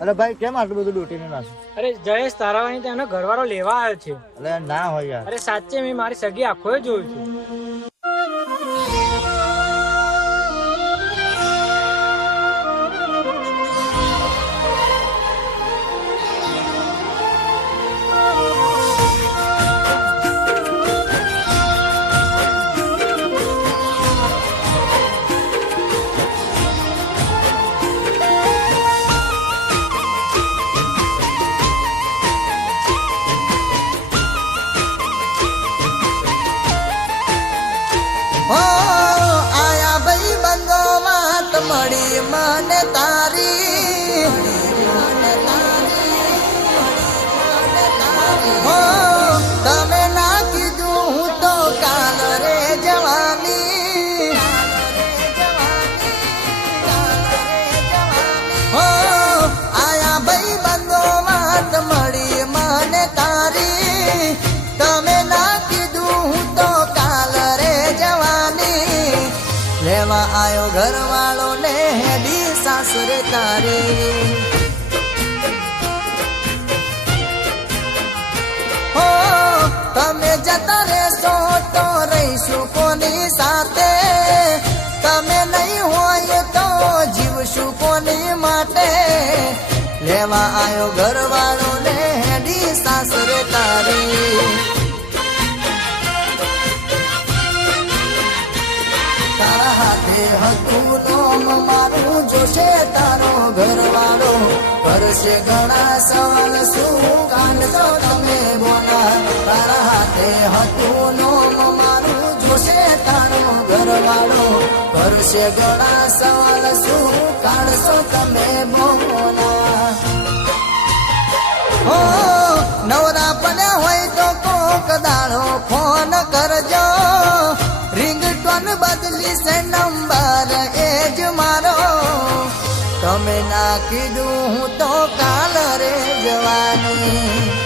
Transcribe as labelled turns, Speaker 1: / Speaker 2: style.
Speaker 1: અરે ભાઈ કેમ આટલું બધું લૂંટીને નાખ્યું?
Speaker 2: અરે જયેશ તારાવાની તેનો ઘરવાળો લેવા આવ્યો છે.
Speaker 1: અરે ના હોય યાર.
Speaker 2: અરે સાચે મેં મારી સગી આંખોએ જોયું છે.
Speaker 3: હો આયા ભાઈ બંધો વાત મળી મને લેવા આવ્યો ઘરવાળો ને હેડી સાસરે તારે. હો, તમે જતા રહેશો તો રહીશું કોની સાથે? તમે નહીં હોય તો જીવશું કોની માટે? લેવા આવ્યો ઘરવાળો હાથે હતું તોમ મારું જોશે તારો ઘરવાળો. કરશે ઘણા સવાલ શું કાંડો તમે બોલા. તારા હાથે હતું નોમ મારું જોશે તારો ઘરવાળો. કરશે ઘણા સવાલ શું કાઢશો તમે બોલા. હો, નવરા પણ હોય તો કોક દાડો ફોન કરજો. કીધું હું તો કાલ રે જવાની.